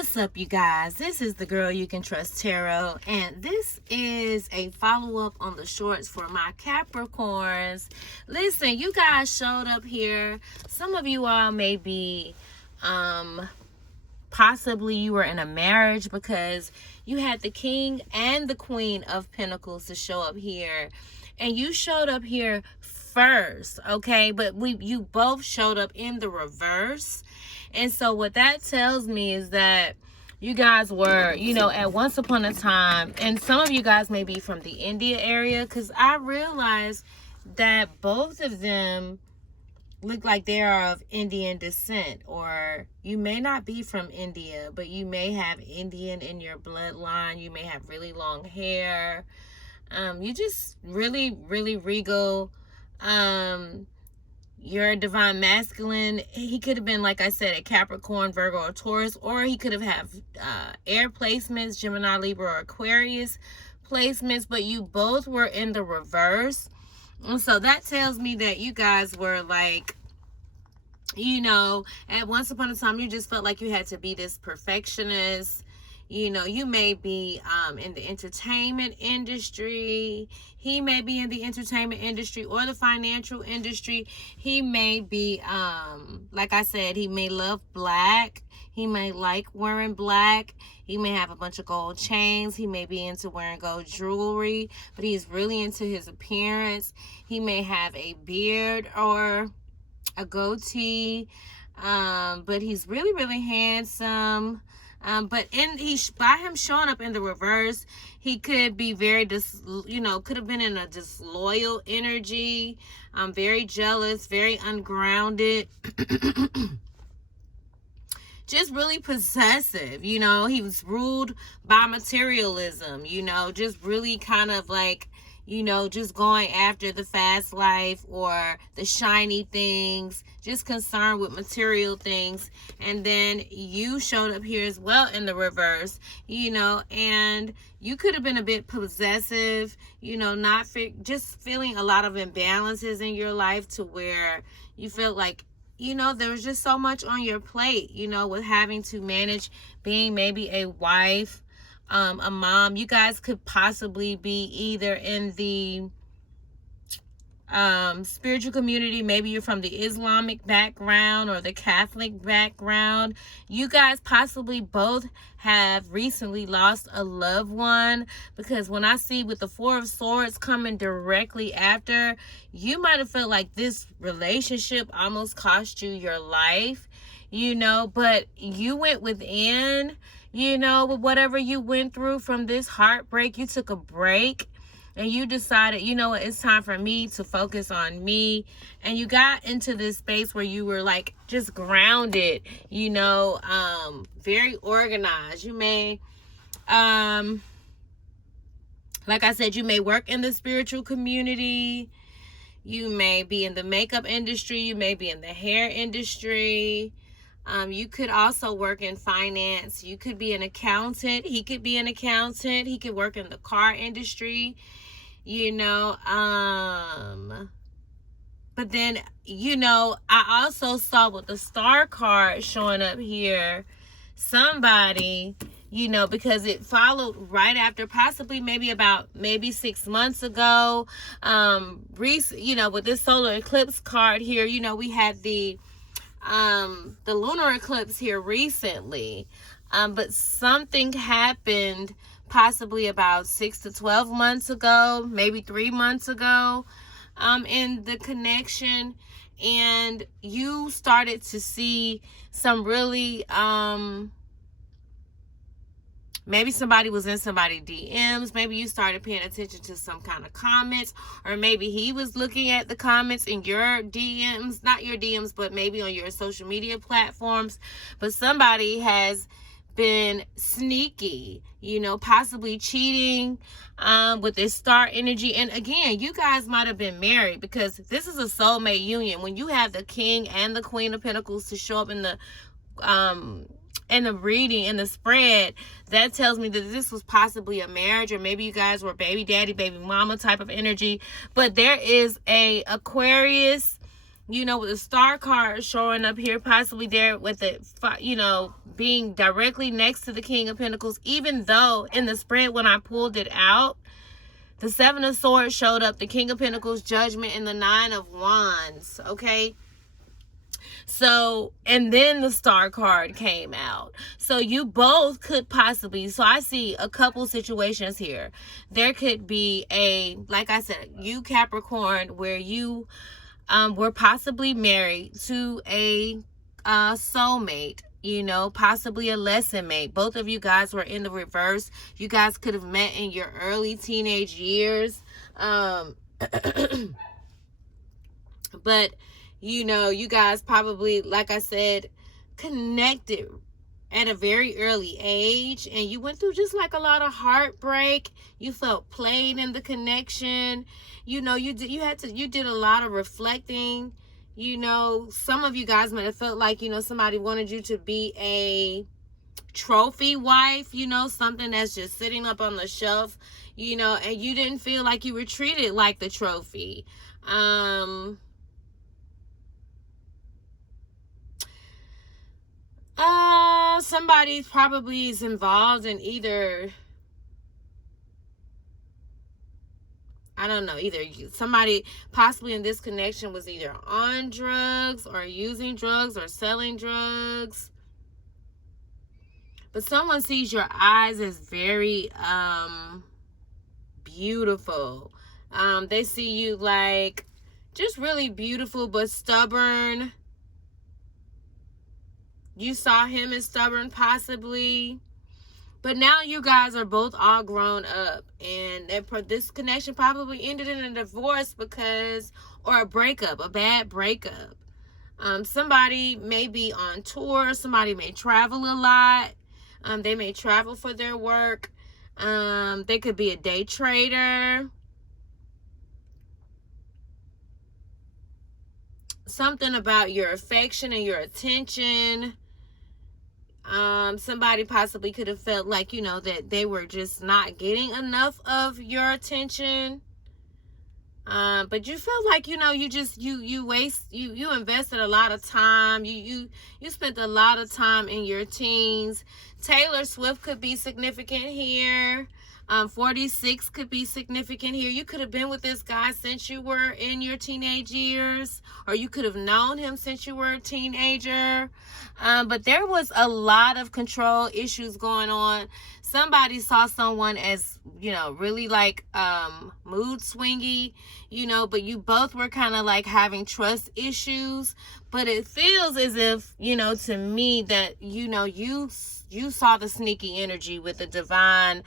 What's up, you guys? This is the Girl You Can Trust Tarot, and this is a follow-up on the shorts for my Capricorns. Listen, you guys showed up here. Some of you all may be, possibly you were in a marriage because you had the King and the Queen of Pentacles to show up here, and you showed up here first, okay? But you both showed up in the reverse. And so what that tells me is that you guys were, at once upon a time, and some of you guys may be from the India area, because I realized that both of them look like they are of Indian descent, or you may not be from India, but you may have Indian in your bloodline. You may have really long hair. You just really, really regal. You're a divine masculine. He could have been, like I said, a Capricorn, Virgo, or Taurus, or he could have air placements, Gemini, Libra, or Aquarius placements, but you both were in the reverse. And so that tells me that you guys were like, at once upon a time, you just felt like you had to be this perfectionist. You may be in the entertainment industry. He may be in the entertainment industry or the financial industry. He may be, like I said, he may love black. He may like wearing black. He may have a bunch of gold chains. He may be into wearing gold jewelry, but he's really into his appearance. He may have a beard or a goatee, but he's really, really handsome. But by him showing up in the reverse, he could be very, could have been in a disloyal energy, very jealous, very ungrounded, just really possessive. He was ruled by materialism, just really kind of like, just going after the fast life or the shiny things, just concerned with material things. And then you showed up here as well in the reverse, and you could have been a bit possessive, just feeling a lot of imbalances in your life to where you felt like, there was just so much on your plate, with having to manage being maybe a wife, a mom. You guys could possibly be either in the spiritual community. Maybe you're from the Islamic background or the Catholic background. You guys possibly both have recently lost a loved one, because when I see with the Four of Swords coming directly after, you might have felt like this relationship almost cost you your life, but you went within, with whatever you went through from this heartbreak. You took a break and you decided, it's time for me to focus on me. And you got into this space where you were like just grounded, very organized. You may, like I said, you may work in the spiritual community. You may be in the makeup industry. You may be in the hair industry. You could also work in finance. You could be an accountant. He could be an accountant. He could work in the car industry, but then, I also saw with the star card showing up here, somebody, because it followed right after, possibly maybe 6 months ago, with this solar eclipse card here, we had the lunar eclipse here recently, but something happened possibly about 6 to 12 months ago, maybe 3 months ago, in the connection, and you started to see some really, maybe somebody was in somebody's DMs. Maybe you started paying attention to some kind of comments, or maybe he was looking at the comments in your DMs, not your DMs, but maybe on your social media platforms. But somebody has been sneaky, possibly cheating with this star energy. And again, you guys might have been married, because this is a soulmate union. When you have the King and the Queen of Pentacles to show up in the reading, in the spread, that tells me that this was possibly a marriage, or maybe you guys were baby daddy, baby mama type of energy. But there is a Aquarius You know, with the star card showing up here, possibly there with the, you know, being directly next to the King of Pentacles, even though in the spread when I pulled it out, the Seven of Swords showed up, the King of Pentacles, Judgment, and the Nine of Wands, okay? So, and then the star card came out. So you both could possibly, so I see a couple situations here. There could be a, like I said, you Capricorn, where you were possibly married to a soulmate, you know, possibly a lesson mate. Both of you guys were in the reverse. You guys could have met in your early teenage years. But, you know, you guys probably, like I said, connected at a very early age, and you went through just like a lot of heartbreak. You felt played in the connection. You know, you did a lot of reflecting. You know, some of you guys might have felt like, you know, somebody wanted you to be a trophy wife, you know, something that's just sitting up on the shelf, you know, and you didn't feel like you were treated like the trophy. Somebody probably is involved in either, I don't know, either somebody possibly in this connection was either on drugs or using drugs or selling drugs. But someone sees your eyes as very beautiful. They see you like just really beautiful but stubborn. You saw him as stubborn possibly. But now you guys are both all grown up. And this connection probably ended in a divorce because, or a breakup, a bad breakup. Somebody may be on tour. Somebody may travel a lot. They may travel for their work. They could be a day trader. Something about your affection and your attention. Somebody possibly could have felt like, you know, that they were just not getting enough of your attention. But you felt like, you know, you invested a lot of time. You spent a lot of time in your teens. Taylor Swift could be significant here. 46 could be significant here. You could have been with this guy since you were in your teenage years, or you could have known him since you were a teenager. But there was a lot of control issues going on. Somebody saw someone as, you know, really like mood swingy, you know, but you both were kind of like having trust issues. But it feels as if, you know, to me that, you know, you saw the sneaky energy with the divine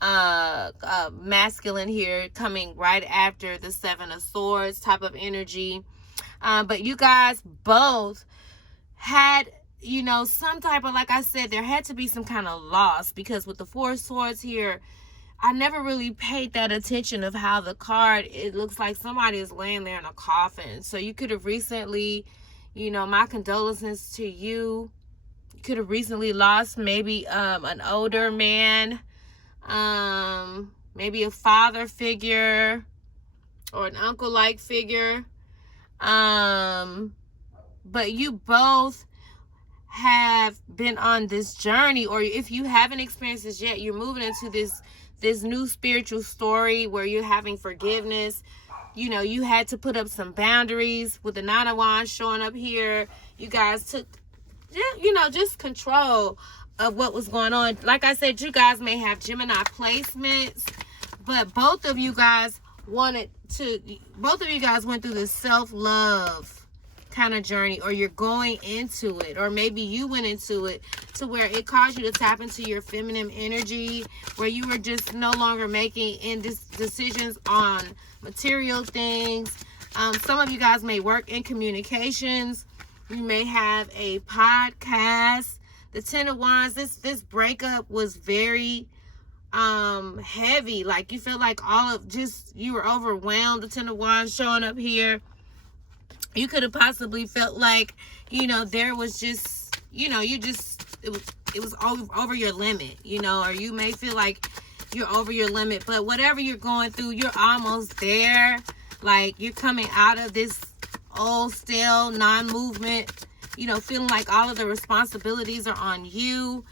masculine here coming right after the Seven of Swords type of energy. But you guys both had, you know, some type of, like I said, there had to be some kind of loss, because with the Four of Swords here, I never really paid that attention of how the card, it looks like somebody is laying there in a coffin. So you could have recently, you know, my condolences to you. You could have recently lost maybe an older man, maybe a father figure or an uncle-like figure. But you both have been on this journey, or if you haven't experienced this yet, you're moving into this new spiritual story where you're having forgiveness. You know, you had to put up some boundaries with the Nine of Wands showing up here. You guys took, you know, just control of what was going on. Like I said, you guys may have Gemini placements, but both of you guys went through this self-love kind of journey, or you're going into it, or maybe you went into it to where it caused you to tap into your feminine energy, where you were just no longer making decisions on material things. Some of you guys may work in communications. You may have a podcast. The Ten of Wands, this breakup was very heavy. Like you felt like you were overwhelmed. The Ten of Wands showing up here. You could have possibly felt like, you know, there was just, you know, it was over your limit, you know, or you may feel like you're over your limit, but whatever you're going through, you're almost there. Like you're coming out of this old, stale, non-movement, you know, feeling like all of the responsibilities are on you.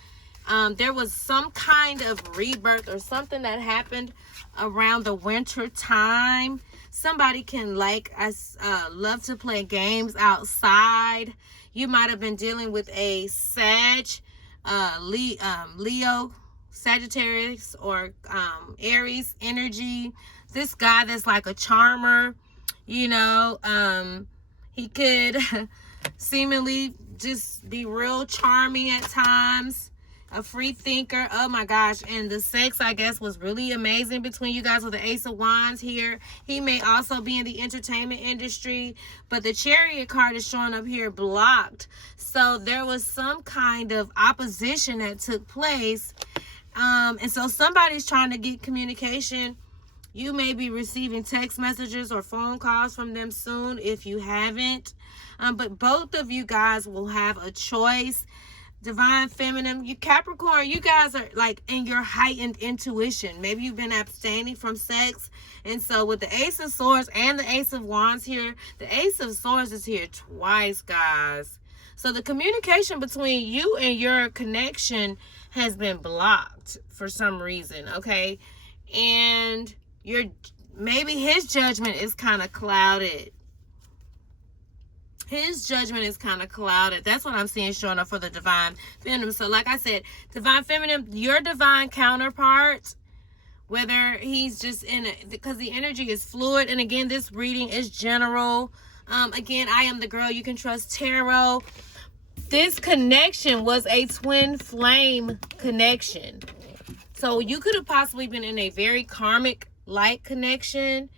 There was some kind of rebirth or something that happened around the winter time. Somebody can love to play games outside. You might have been dealing with a Leo, Sagittarius, or Aries energy. This guy that's like a charmer, you know, he could seemingly just be real charming at times. A free thinker. Oh my gosh. And the sex, I guess, was really amazing between you guys with the Ace of Wands here. He may also be in the entertainment industry, but the Chariot card is showing up here blocked. So there was some kind of opposition that took place. And so somebody's trying to get communication. You may be receiving text messages or phone calls from them soon if you haven't. But both of you guys will have a choice. Divine Feminine, you Capricorn, you guys are like in your heightened intuition. Maybe you've been abstaining from sex. And so with the Ace of Swords and the Ace of Wands here, the Ace of Swords is here twice, guys. So the communication between you and your connection has been blocked for some reason, okay? And maybe his judgment is kind of clouded. His judgment is kind of clouded. That's what I'm seeing showing up for the Divine Feminine. So like I said, Divine Feminine, your divine counterpart, whether he's just because the energy is fluid. And again, this reading is general. Again, I am the girl you can trust tarot. This connection was a twin flame connection. So you could have possibly been in a very karmic like connection,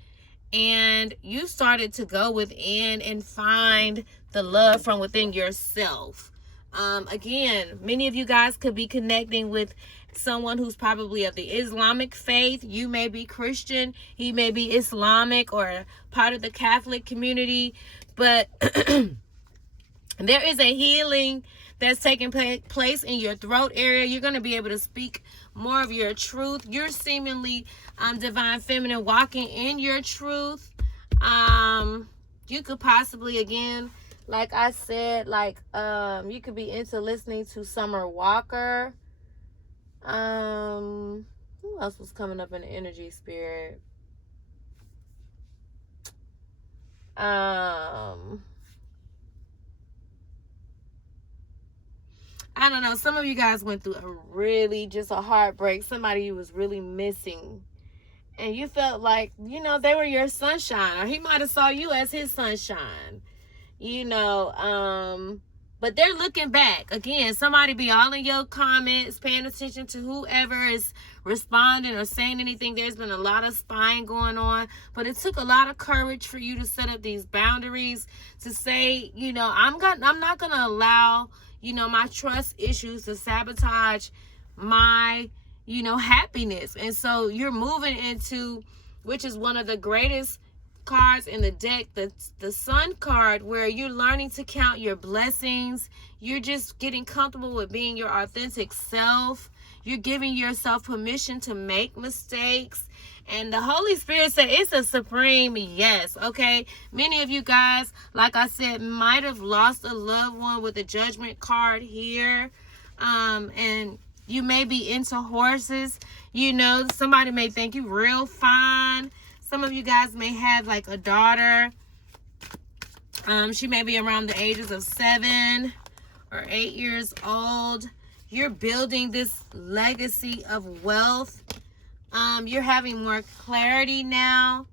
and you started to go within and find the love from within yourself. Again, many of you guys could be connecting with someone who's probably of the Islamic faith. You may be Christian. He may be Islamic or part of the Catholic community. But there is a healing that's taking place in your throat area. You're going to be able to speak more of your truth. You're seemingly Divine Feminine walking in your truth. You could possibly, again, like I said, you could be into listening to Summer Walker. Who else was coming up in the energy spirit? I don't know. Some of you guys went through a heartbreak. Somebody you was really missing. And you felt like, you know, they were your sunshine. Or he might have saw you as his sunshine. You know, but they're looking back. Again, somebody be all in your comments, paying attention to whoever is responding or saying anything. There's been a lot of spying going on. But it took a lot of courage for you to set up these boundaries. To say, you know, I'm not going to allow, you know, my trust issues to sabotage my, you know, happiness. And so you're moving into, which is one of the greatest cards in the deck, the Sun card, where you're learning to count your blessings. You're just getting comfortable with being your authentic self. You're giving yourself permission to make mistakes. And the Holy Spirit said it's a supreme yes, okay? Many of you guys, like I said, might have lost a loved one with the Judgment card here. And you may be into horses. You know, somebody may think you real fine. Some of you guys may have like a daughter. She may be around the ages of 7 or 8 years old. You're building this legacy of wealth. You're having more clarity now.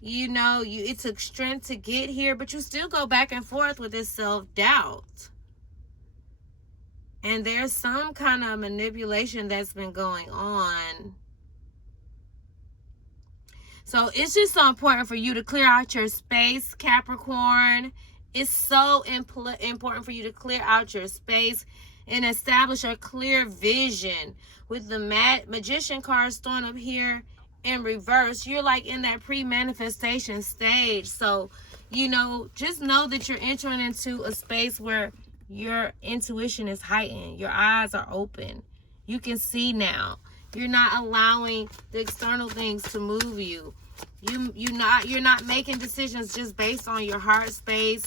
You know, it took strength to get here, but you still go back and forth with this self-doubt. And there's some kind of manipulation that's been going on. So it's just so important for you to clear out your space, Capricorn. It's so important for you to clear out your space and establish a clear vision. With the Magician card thrown up here in reverse, you're like in that pre-manifestation stage. So, you know, just know that you're entering into a space where your intuition is heightened. Your eyes are open. You can see now. You're not allowing the external things to move you. You're not making decisions just based on your heart space.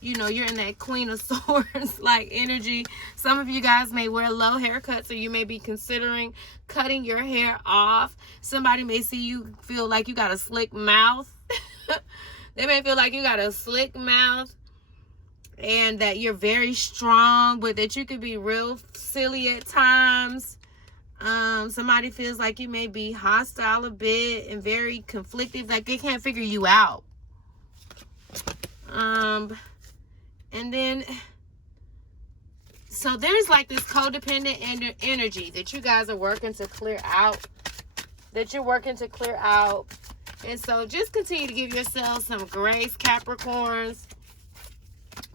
You know, you're in that Queen of Swords like energy. Some of you guys may wear low haircuts, or you may be considering cutting your hair off. Somebody may see you, feel like you got a slick mouth. They may feel like you got a slick mouth and that you're very strong, but that you could be real silly at times. Somebody feels like you may be hostile a bit and very conflicted, like they can't figure you out. And then, so there's like this codependent energy that you guys are working to clear out. And so just continue to give yourself some grace, Capricorns.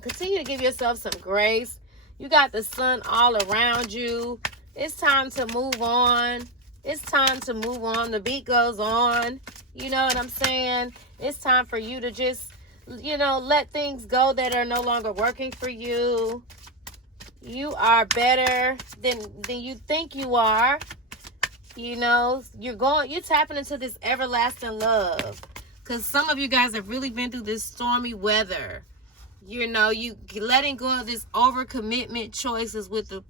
Continue to give yourself some grace. You got the sun all around you. It's time to move on. It's time to move on. The beat goes on. You know what I'm saying? It's time for you to just, you know, let things go that are no longer working for you. You are better than you think you are. You know, you're tapping into this everlasting love. Because some of you guys have really been through this stormy weather. You know, you letting go of this overcommitment choices with the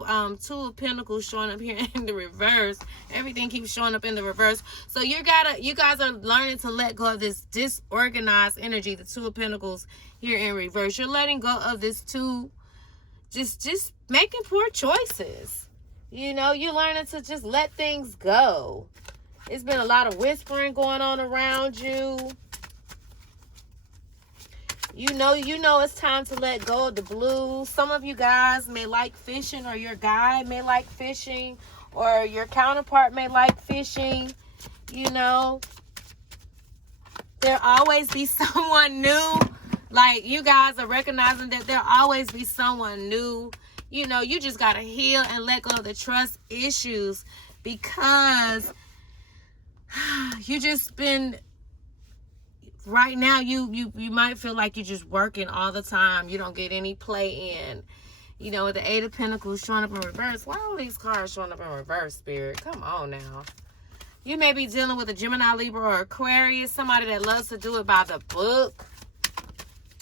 Two of Pentacles showing up here in the reverse. Everything keeps showing up in the reverse. So you guys are learning to let go of this disorganized energy, the Two of Pentacles here in reverse. You're letting go of this just making poor choices. You know, you're learning to just let things go. It's been a lot of whispering going on around you. You know it's time to let go of the blues. Some of you guys may like fishing, or your guy may like fishing, or your counterpart may like fishing. You know, there'll always be someone new. Like, you guys are recognizing that there'll always be someone new. You know, you just got to heal and let go of the trust issues, because you just been... Right now, you might feel like you're just working all the time. You don't get any play in. You know, with the Eight of Pentacles showing up in reverse. Why are all these cards showing up in reverse, Spirit? Come on now. You may be dealing with a Gemini, Libra, or Aquarius. Somebody that loves to do it by the book.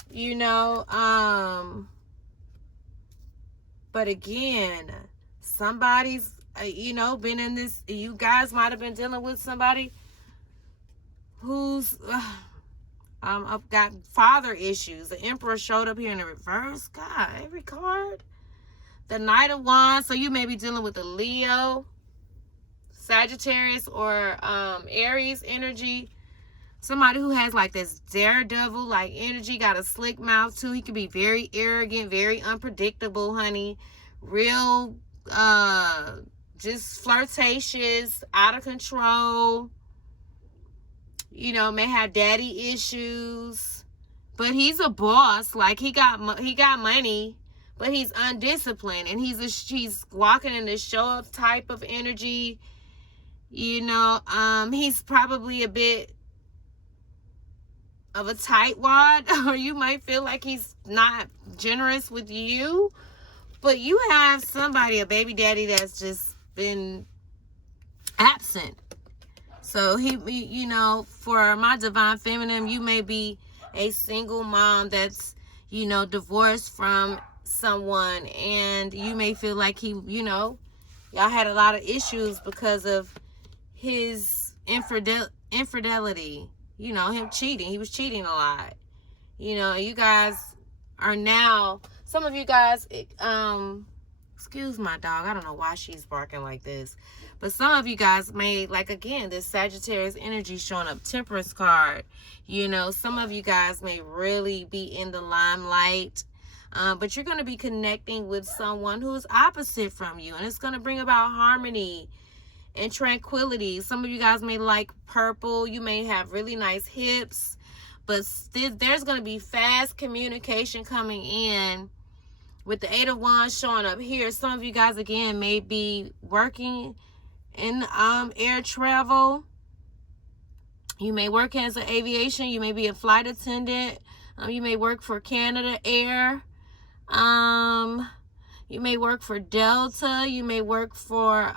You know, but again, somebody's, you know, been in this. You guys might have been dealing with somebody who's... I've got father issues. The Emperor showed up here in the reverse. God, every card. The Knight of Wands. So you may be dealing with a Leo, Sagittarius, or Aries energy. Somebody who has like this daredevil like energy. Got a slick mouth too. He can be very arrogant, very unpredictable, honey. Real, just flirtatious, out of control. You know, may have daddy issues, but he's a boss. Like, he got money, but he's undisciplined, and he's walking in this show up type of energy. You know, he's probably a bit of a tightwad, or you might feel like he's not generous with you, but you have somebody, a baby daddy, that's just been absent. So he, you know, for my divine feminine, you may be a single mom that's, you know, divorced from someone, and you may feel like he, you know, y'all had a lot of issues because of his infidelity, you know, him cheating. He was cheating a lot. You know, you guys are now, some of you guys, excuse my dog, I don't know why she's barking like this. But some of you guys may, like, again, this Sagittarius energy showing up, Temperance card. You know, some of you guys may really be in the limelight. But you're going to be connecting with someone who's opposite from you. And it's going to bring about harmony and tranquility. Some of you guys may like purple. You may have really nice hips. But there's going to be fast communication coming in. With the Eight of Wands showing up here, some of you guys, again, may be working in air travel. You may work as an aviation. You may be a flight attendant. You may work for Canada Air. You may work for Delta. You may work for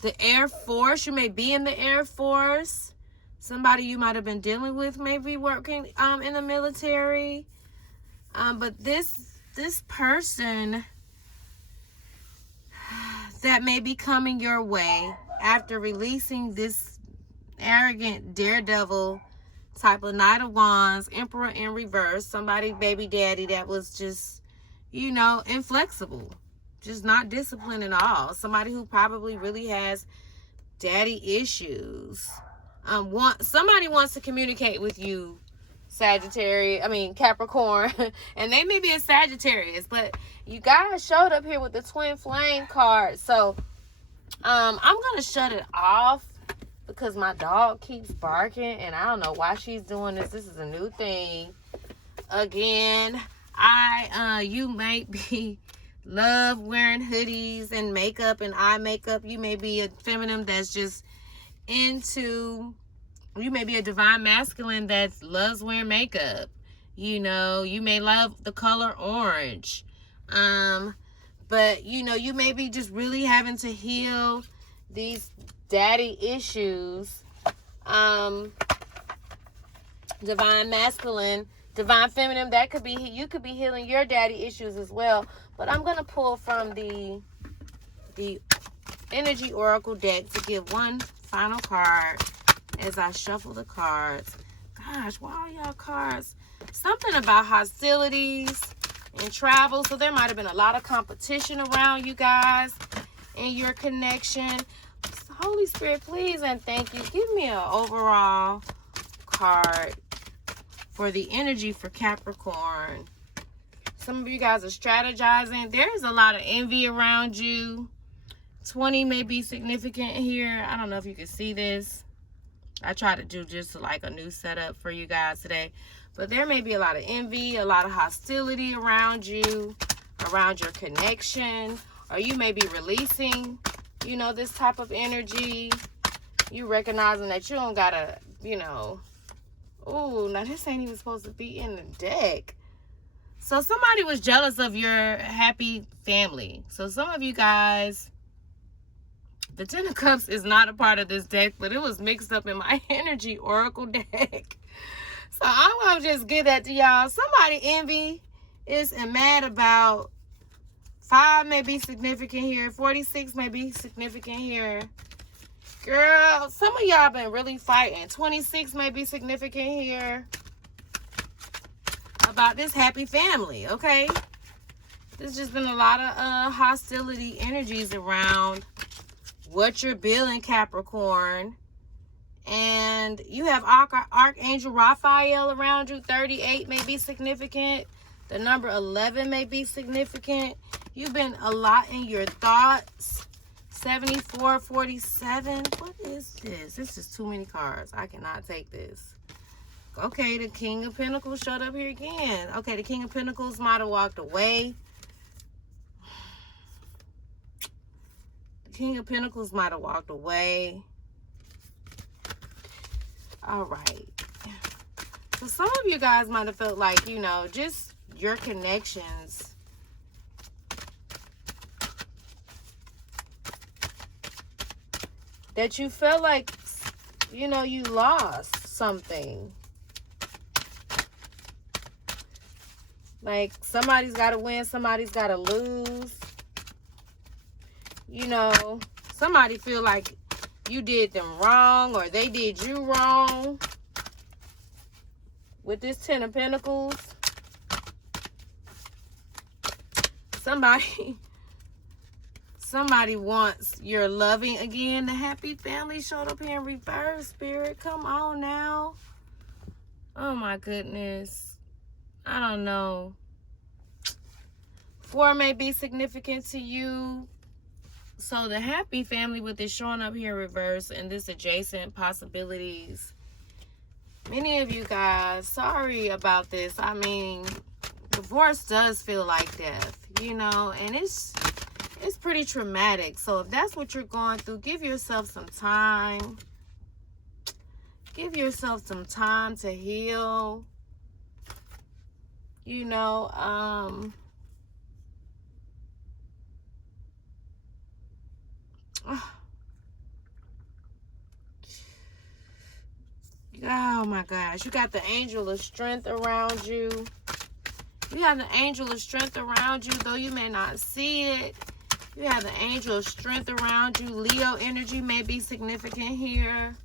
The Air Force, you may be in the Air Force. Somebody you might have been dealing with may be working in the military. But this person that may be coming your way after releasing this arrogant daredevil type of Knight of Wands, Emperor in reverse, somebody, baby daddy, that was just, you know, inflexible, just not disciplined at all. Somebody who probably really has daddy issues. Somebody wants to communicate with you, Capricorn, and they may be a Sagittarius, but you guys showed up here with the twin flame card. So I'm gonna shut it off because my dog keeps barking and I don't know why she's doing this. This is a new thing. Again, you might be love wearing hoodies and makeup and eye makeup. You may be a feminine that's just into, you may be a divine masculine that loves wearing makeup. You know, you may love the color orange. But you know, you may be just really having to heal these daddy issues. Divine masculine, divine feminine, that could be, you could be healing your daddy issues as well. But I'm gonna pull from the energy oracle deck to give one final card as I shuffle the cards. Gosh, why are y'all cards? Something about hostilities and travel. So there might have been a lot of competition around you guys and your connection. Holy Spirit, please and thank you. Give me an overall card for the energy for Capricorn. Some of you guys are strategizing. There's a lot of envy around you. 20 may be significant here. I don't know if you can see this. I try to do just like a new setup for you guys today. But there may be a lot of envy, a lot of hostility around you, around your connection. Or you may be releasing, you know, this type of energy. You recognizing that you don't gotta, you know. Ooh, now this ain't even supposed to be in the deck. So somebody was jealous of your happy family. So some of you guys, the Ten of Cups is not a part of this deck, but it was mixed up in my energy oracle deck. So I'm going to just give that to y'all. Somebody envy is and mad about 5 may be significant here. 46 may be significant here. Girl, some of y'all been really fighting. 26 may be significant here. About this happy family, okay? There's just been a lot of hostility energies around what you're building, Capricorn. And you have Archangel Raphael around you. 38 may be significant. The number 11 may be significant. You've been a lot in your thoughts. 74, 47. What is this? This is too many cards. I cannot take this. Okay, the King of Pentacles showed up here again. Okay, the King of Pentacles might have walked away. The King of Pentacles might have walked away. All right. So some of you guys might have felt like, you know, just your connections. That you felt like, you know, you lost something. Like somebody's got to win, somebody's got to lose. You know, somebody feel like you did them wrong or they did you wrong. With this Ten of Pentacles, somebody wants your loving. Again, the happy family showed up here in reverse, Spirit. Come on now. Oh my goodness. I don't know. 4 may be significant to you. So the happy family with this showing up here in reverse and this adjacent possibilities. Many of you guys, sorry about this. I mean, divorce does feel like death, you know, and it's pretty traumatic. So if that's what you're going through, give yourself some time. Give yourself some time to heal. You know, Oh my gosh. You got the angel of strength around you. You have the angel of strength around you, though you may not see it. You have the angel of strength around you. Leo energy may be significant here.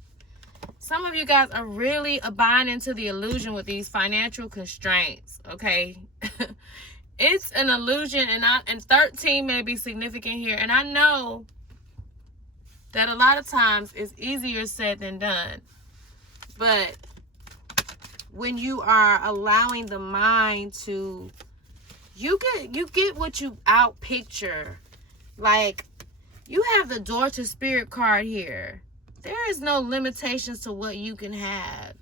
Some of you guys are really abiding to the illusion with these financial constraints, okay? It's an illusion, and 13 may be significant here. And I know that a lot of times it's easier said than done. But when you are allowing the mind to, you get what you out picture. Like, you have the door to spirit card here. There is no limitations to what you can have.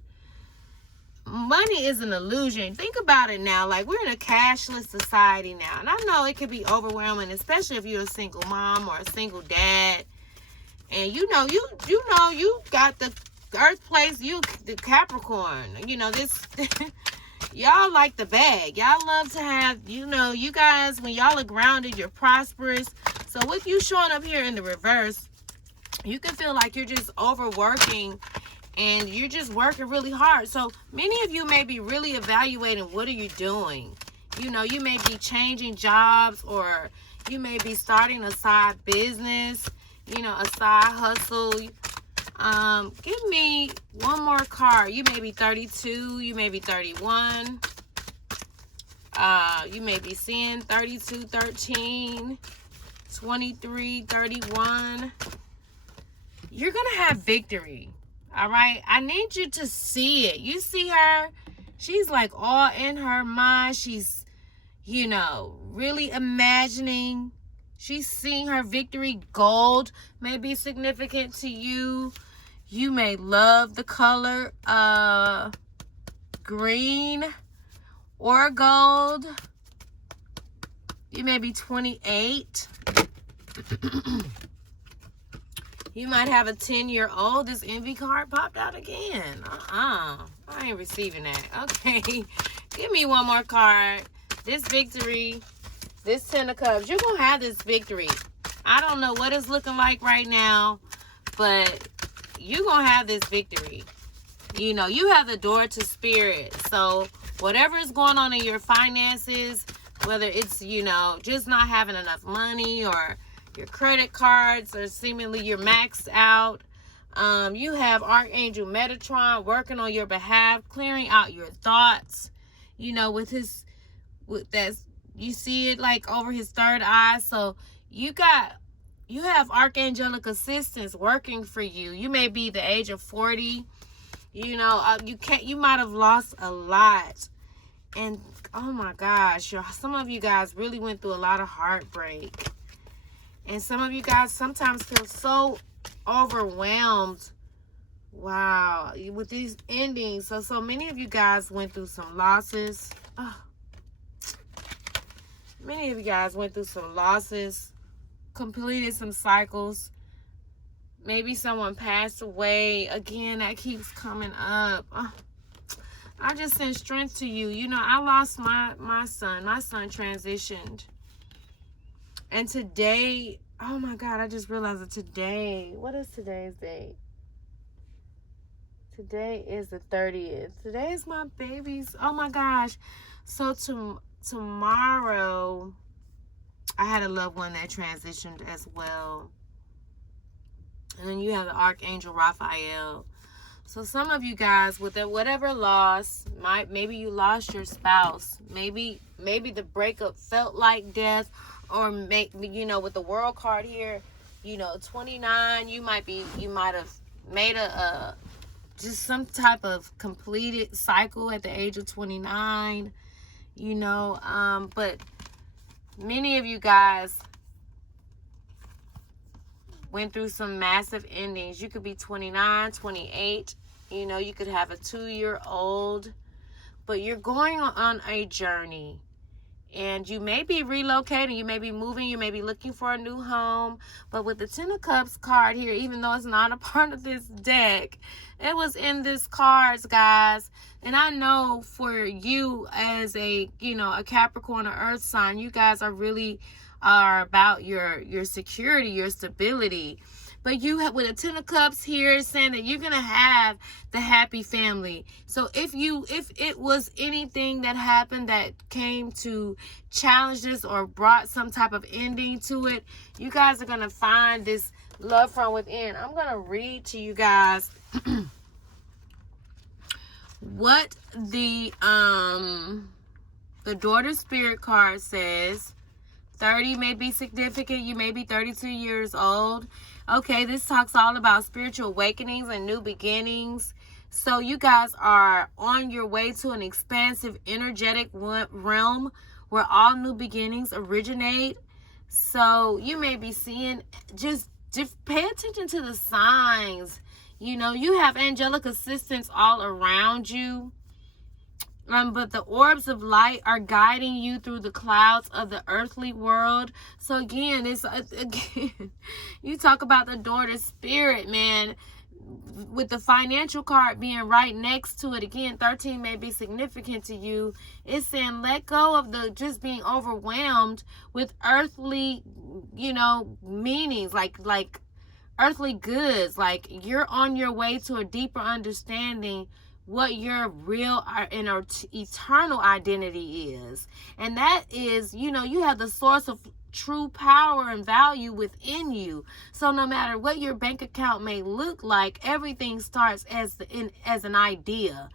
Money is an illusion. Think about it now. Like, we're in a cashless society now. And I know it can be overwhelming, especially if you're a single mom or a single dad. And you got the earth place, the Capricorn. You know, this y'all like the bag. Y'all love to have, you guys, when y'all are grounded, you're prosperous. So with you showing up here in the reverse, you can feel like you're just overworking and you're just working really hard. So many of you may be really evaluating, what are you doing? You may be changing jobs, or you may be starting a side business, a side hustle. Give me one more card. You may be 32. You may be 31. You may be seeing 32, 13, 23, 31. You're going to have victory. All right. I need you to see it. You see her. She's like all in her mind. She's, really imagining. She's seeing her victory. Gold may be significant to you. You may love the color green or gold. You may be 28. You might have a 10-year-old. This envy card popped out again. I ain't receiving that. Okay. Give me one more card. This victory. This 10 of Cups. You're going to have this victory. I don't know what it's looking like right now, but you're going to have this victory. You have the door to spirit. So whatever is going on in your finances, whether it's, just not having enough money, or your credit cards are seemingly you're maxed out. You have Archangel Metatron working on your behalf, clearing out your thoughts, you see it like over his third eye. So you have archangelic assistance working for you. You may be the age of 40. You might have lost a lot. And oh my gosh, some of you guys really went through a lot of heartbreak. And some of you guys sometimes feel so overwhelmed. Wow, with these endings. So many of you guys went through some losses. Many of you guys went through some losses, completed some cycles. Maybe someone passed away. Again, that keeps coming up. I just send strength to you. I lost my son. My son transitioned. And today, oh my God, I just realized that today, what is today's date? Today is the 30th. Today is my baby's, oh my gosh. So tomorrow, I had a loved one that transitioned as well. And then you have the Archangel Raphael. So some of you guys, with whatever loss, maybe you lost your spouse. Maybe the breakup felt like death. Or with the World card here, 29, you might have made just some type of completed cycle at the age of 29, but many of you guys went through some massive endings. You could be 29, 28, you could have a 2-year-old, but you're going on a journey. And you may be relocating, you may be moving, you may be looking for a new home. But with the 10 of Cups card here, even though it's not a part of this deck, it was in this cards, guys. And I know for you as a Capricorn or Earth sign, you guys are about your security, your stability. But you have, with a 10 of cups here, saying that you're going to have the happy family. So if it was anything that happened that came to challenge this or brought some type of ending to it, you guys are going to find this love from within. I'm going to read to you guys what the daughter spirit card says. 30 may be significant. You may be 32 years old. Okay, this talks all about spiritual awakenings and new beginnings. So you guys are on your way to an expansive energetic realm where all new beginnings originate. So you may be seeing, just pay attention to the signs. You know, you have angelic assistance all around you. But the orbs of light are guiding you through the clouds of the earthly world. So again, you talk about the daughter spirit, man, with the financial card being right next to it. Again, 13 may be significant to you. It's saying let go of the just being overwhelmed with earthly, meanings, like earthly goods. Like you're on your way to a deeper understanding what your real and eternal identity is. And that is, you have the source of true power and value within you. So no matter what your bank account may look like, everything starts as an idea.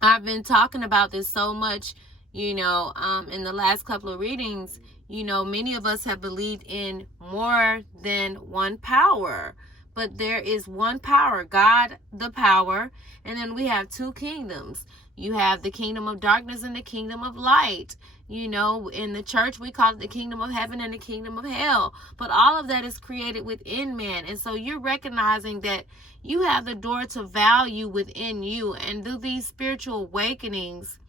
I've been talking about this so much, in the last couple of readings. Many of us have believed in more than one power. But there is one power, God, the power, and then we have two kingdoms. You have the kingdom of darkness and the kingdom of light. In the church, we call it the kingdom of heaven and the kingdom of hell. But all of that is created within man. And so you're recognizing that you have the door to value within you. And through these spiritual awakenings,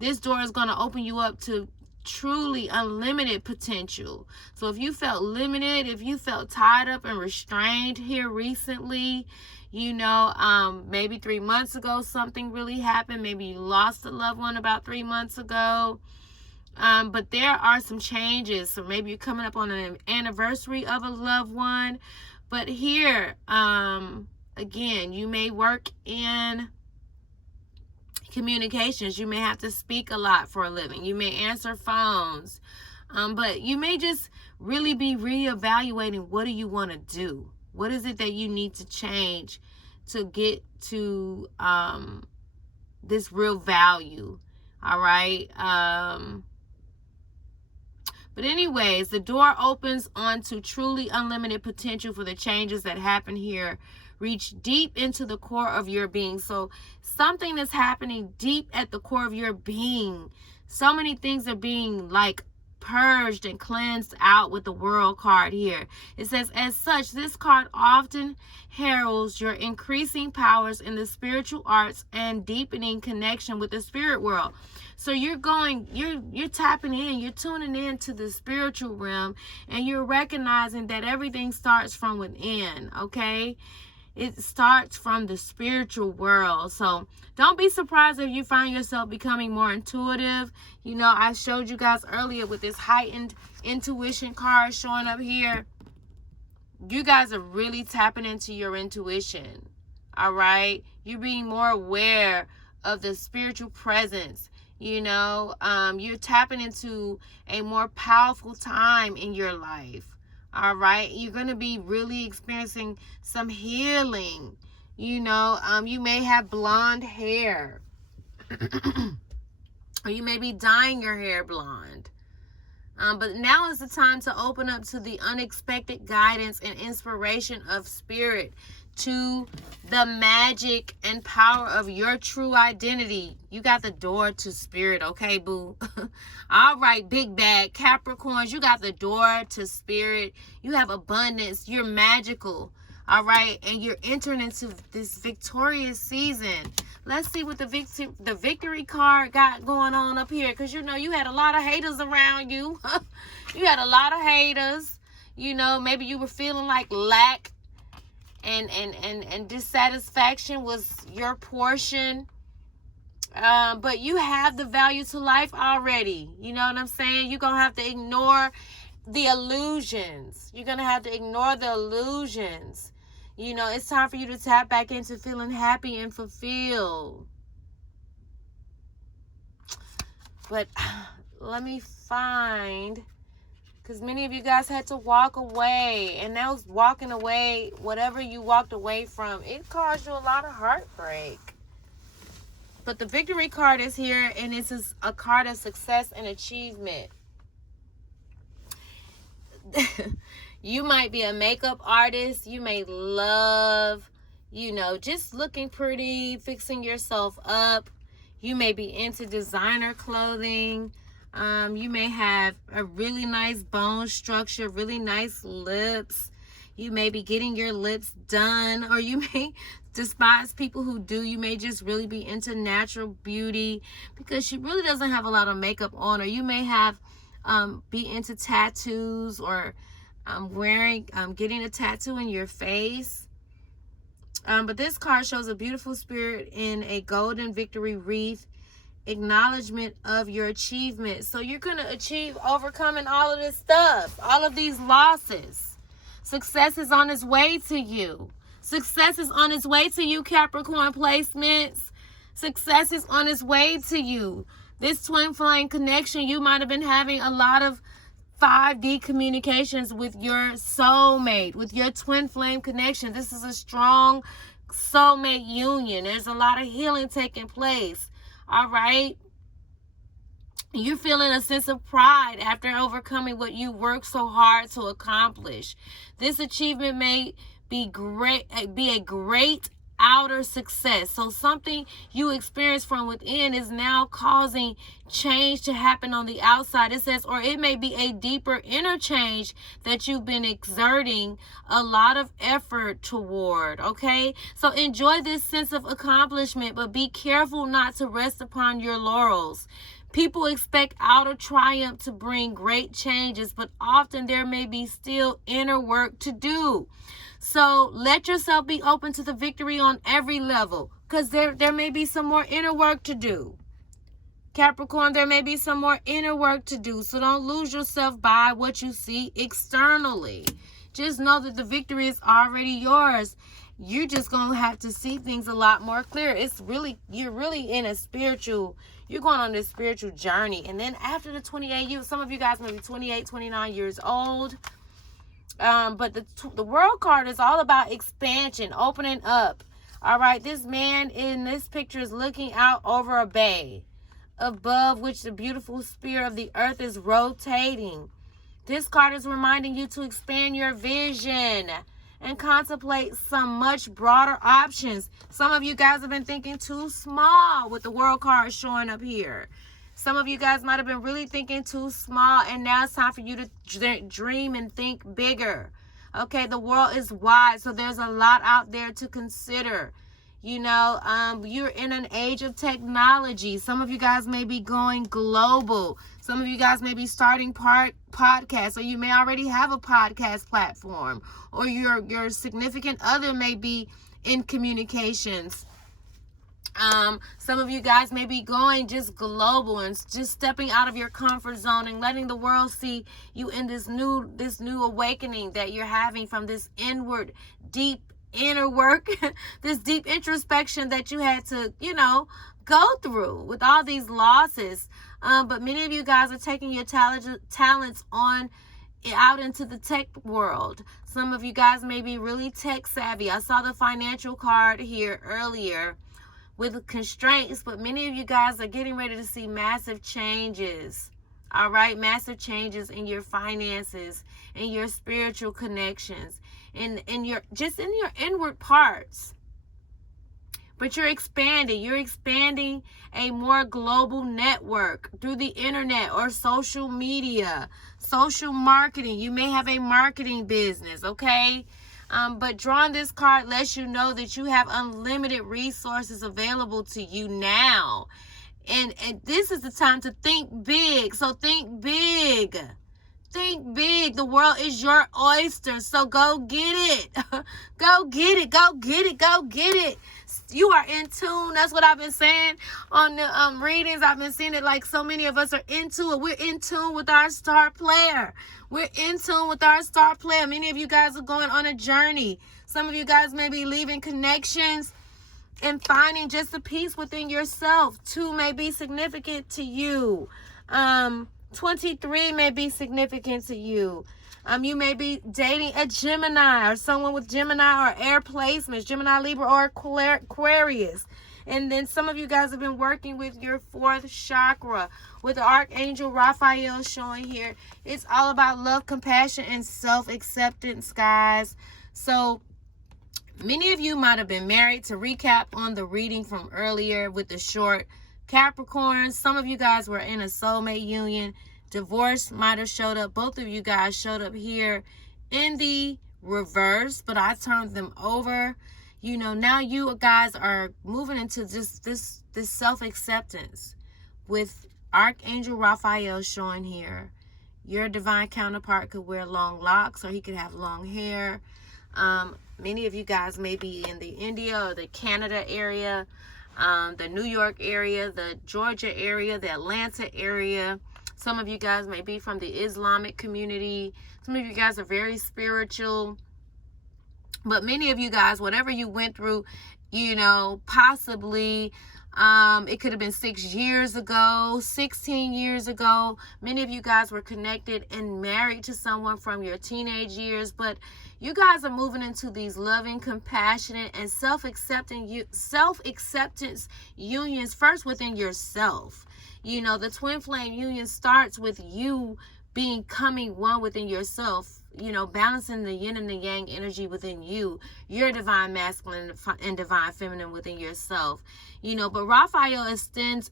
this door is going to open you up to truly unlimited potential. So if you felt limited, if you felt tied up and restrained here recently, maybe 3 months ago something really happened, maybe you lost a loved one about 3 months ago, but there are some changes. So maybe you're coming up on an anniversary of a loved one. But here, again, you may work in communications. You may have to speak a lot for a living. You may answer phones. But you may just really be reevaluating, what do you want to do? What is it that you need to change to get to this real value? All right. But anyways, the door opens onto truly unlimited potential for the changes that happen here. Reach deep into the core of your being. So something is happening deep at the core of your being. So many things are being purged and cleansed out with the world card here. It says, as such, this card often heralds your increasing powers in the spiritual arts and deepening connection with the spirit world. So you're tapping in, you're tuning in to the spiritual realm, and you're recognizing that everything starts from within, okay? It starts from the spiritual world. So don't be surprised if you find yourself becoming more intuitive. I showed you guys earlier with this heightened intuition card showing up here. You guys are really tapping into your intuition. All right. You're being more aware of the spiritual presence. You're tapping into a more powerful time in your life. All right. You're going to be really experiencing some healing. You may have blonde hair. Or you may be dyeing your hair blonde. But now is the time to open up to the unexpected guidance and inspiration of spirit, to the magic and power of your true identity. You got the door to spirit, okay, boo? All right, big bag Capricorns, you got the door to spirit. You have abundance. You're magical, all right? And you're entering into this victorious season. Let's see what the victory card got going on up here, because you had a lot of haters around you. You had a lot of haters. Maybe you were feeling like lack and dissatisfaction was your portion. But you have the value to life already. You know what I'm saying? You're going to have to ignore the illusions. You're going to have to ignore the illusions. You know, it's time for you to tap back into feeling happy and fulfilled. But let me find, because many of you guys had to walk away, and that was walking away, whatever you walked away from, it caused you a lot of heartbreak. But the victory card is here, and this is a card of success and achievement. You might be a makeup artist. You may love, you know, just looking pretty, fixing yourself up. You may be into designer clothing. You may have a really nice bone structure, really nice lips. You may be getting your lips done, or you may despise people who do. You may just really be into natural beauty because she really doesn't have a lot of makeup on. Or you may have be into tattoos, or getting a tattoo in your face. But this card shows a beautiful spirit in a golden victory wreath, acknowledgement of your achievement. So you're going to achieve overcoming all of this stuff, all of these losses. Success is on its way to you. Success is on its way to you, Capricorn placements. Success is on its way to you. This twin flame connection, you might have been having a lot of 5D communications with your soulmate, with your twin flame connection. This is a strong soulmate union. There's a lot of healing taking place. All right. You're feeling a sense of pride after overcoming what you worked so hard to accomplish. This achievement may be a great outer success. So something you experience from within is now causing change to happen on the outside. It says, or it may be a deeper inner change that you've been exerting a lot of effort toward. Okay, so enjoy this sense of accomplishment, but be careful not to rest upon your laurels. People expect outer triumph to bring great changes, but often there may be still inner work to do. So let yourself be open to the victory on every level, because there may be some more inner work to do. Capricorn, there may be some more inner work to do. So don't lose yourself by what you see externally. Just know that the victory is already yours. You're just going to have to see things a lot more clear. You're really in a spiritual, you're going on this spiritual journey. And then after the 28 years, some of you guys may be 28, 29 years old. But the world card is all about expansion, opening up. All right, this man in this picture is looking out over a bay, above which the beautiful sphere of the earth is rotating. This card is reminding you to expand your vision and contemplate some much broader options. Some of you guys have been thinking too small with the world card showing up here. Some of you guys might have been really thinking too small, and now it's time for you to dream and think bigger. Okay, the world is wide, so there's a lot out there to consider. You know, you're in an age of technology. Some of you guys may be going global. Some of you guys may be starting podcasts, or you may already have a podcast platform, or your significant other may be in communications. Some of you guys may be going just global and just stepping out of your comfort zone and letting the world see you in this new awakening that you're having from this inward, deep inner work, this deep introspection that you had to, go through with all these losses. But many of you guys are taking your talents on out into the tech world. Some of you guys may be really tech savvy. I saw the financial card here earlier with constraints, but many of you guys are getting ready to see massive changes. All right, massive changes in your finances, in your spiritual connections, in your inward parts. But you're expanding a more global network through the internet or social media, social marketing. You may have a marketing business, okay? But drawing this card lets you know that you have unlimited resources available to you now. And this is the time to think big. So think big. Think big. The world is your oyster. So go get it. Go get it. Go get it. Go get it. you are in tune. That's what I've been saying on the readings. I've been seeing it like so many of us are into it. We're in tune with our star player. We're in tune with our star player. Many of you guys are going on a journey. Some of you guys may be leaving connections and finding just a peace within yourself. 2 may be significant to you. 23 may be significant to you. You may be dating a Gemini or someone with Gemini or air placements, Gemini, Libra, or Aquarius. And then some of you guys have been working with your 4th chakra with the Archangel Raphael showing here. It's all about love, compassion, and self-acceptance, guys. So many of you might have been married. To recap on the reading from earlier with the short Capricorn, some of you guys were in a soulmate union. Divorce might have showed up. Both of you guys showed up here in the reverse, but I turned them over. You know, now you guys are moving into just this self-acceptance with Archangel Raphael showing here. Your divine counterpart could wear long locks or he could have long hair. Many of you guys may be in the India or the Canada area, the New York area, the Georgia area, the Atlanta area. Some of you guys may be from the Islamic community. Some of you guys are very spiritual. But many of you guys, whatever you went through, you know, possibly it could have been 6 years ago, 16 years ago. Many of you guys were connected and married to someone from your teenage years. But you guys are moving into these loving, compassionate, and self-acceptance unions first within yourself. You know, the twin flame union starts with you becoming one within yourself, you know, balancing the yin and the yang energy within you, your divine masculine and divine feminine within yourself, you know. But Raphael extends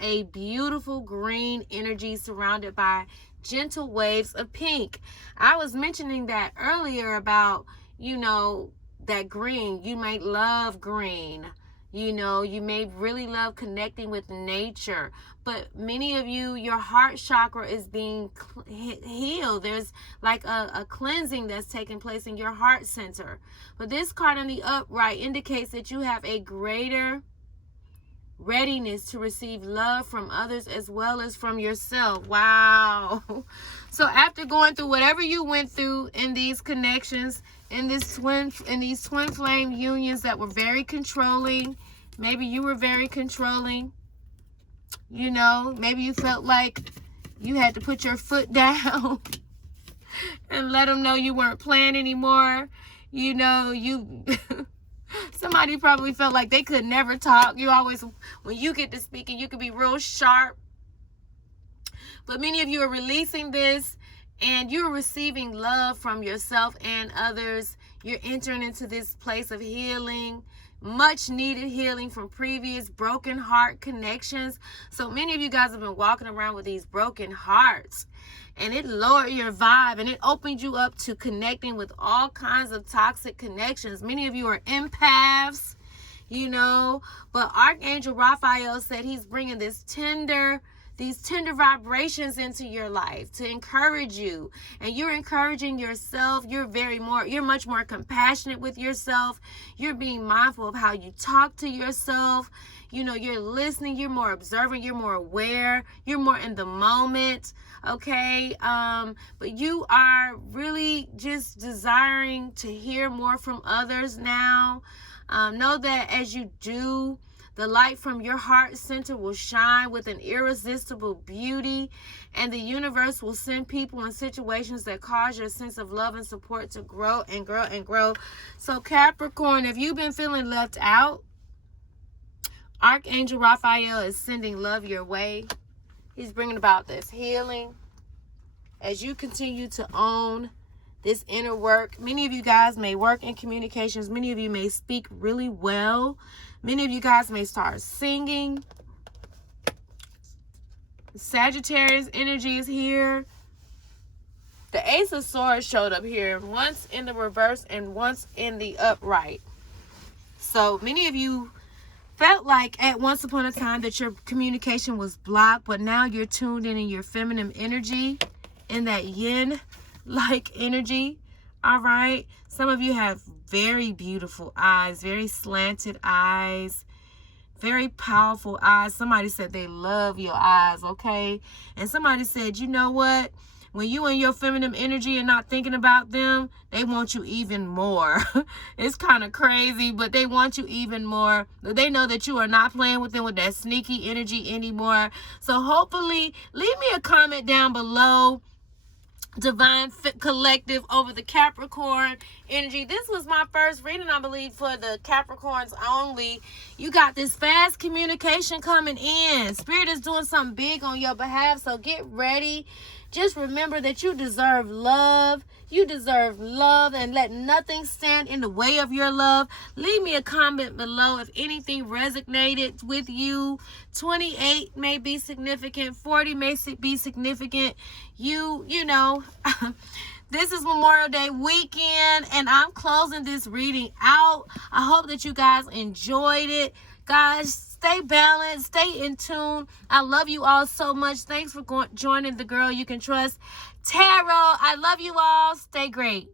a beautiful green energy surrounded by gentle waves of pink. I was mentioning that earlier about, you know, that green. You might love green. You know, you may really love connecting with nature, but many of you, your heart chakra is being healed. There's like a cleansing that's taking place in your heart center. But this card on the upright indicates that you have a greater readiness to receive love from others as well as from yourself. Wow. So after going through whatever you went through in these connections, in these twin flame unions that were very controlling, maybe you were very controlling, you know, maybe you felt like you had to put your foot down and let them know you weren't playing anymore. You know, somebody probably felt like they could never talk. You always, when you get to speaking, you could be real sharp. But many of you are releasing this and you're receiving love from yourself and others. You're entering into this place of healing, much needed healing from previous broken heart connections. So many of you guys have been walking around with these broken hearts, and it lowered your vibe and it opened you up to connecting with all kinds of toxic connections. Many of you are empaths, you know, but Archangel Raphael said he's bringing these tender vibrations into your life to encourage you, and you're encouraging yourself. You're much more compassionate with yourself. You're being mindful of how you talk to yourself. You know, you're listening, you're more observant, you're more aware, you're more in the moment. Okay. But you are really just desiring to hear more from others now. Know that as you do, the light from your heart center will shine with an irresistible beauty, and the universe will send people and situations that cause your sense of love and support to grow and grow and grow. So Capricorn, if you've been feeling left out, Archangel Raphael is sending love your way. He's bringing about this healing as you continue to own this inner work. Many of you guys may work in communications. Many of you may speak really well. Many of you guys may start singing. Sagittarius energy is here. The Ace of Swords showed up here, once in the reverse and once in the upright. So many of you felt like at once upon a time that your communication was blocked, but now you're tuned in your feminine energy, in that yin-like energy. All right. Some of you have very beautiful eyes, very slanted eyes, very powerful eyes. Somebody said they love your eyes, okay? And somebody said, you know what? When you and your feminine energy are not thinking about them, they want you even more. It's kind of crazy, but they want you even more. They know that you are not playing with them with that sneaky energy anymore. So hopefully, leave me a comment down below, Divine Collective, over the Capricorn energy. This was my first reading, I believe, for the Capricorns only. You got this fast communication coming in. Spirit is doing something big on your behalf, so get ready. Just remember that you deserve love. You deserve love, and let nothing stand in the way of your love. Leave me a comment below if anything resonated with you. 28 may be significant. 40 may be significant. You know, this is Memorial Day weekend, and I'm closing this reading out. I hope that you guys enjoyed it. Guys, stay balanced, stay in tune. I love you all so much. Thanks for joining the Girl You Can Trust Tarot. I love you all. Stay great.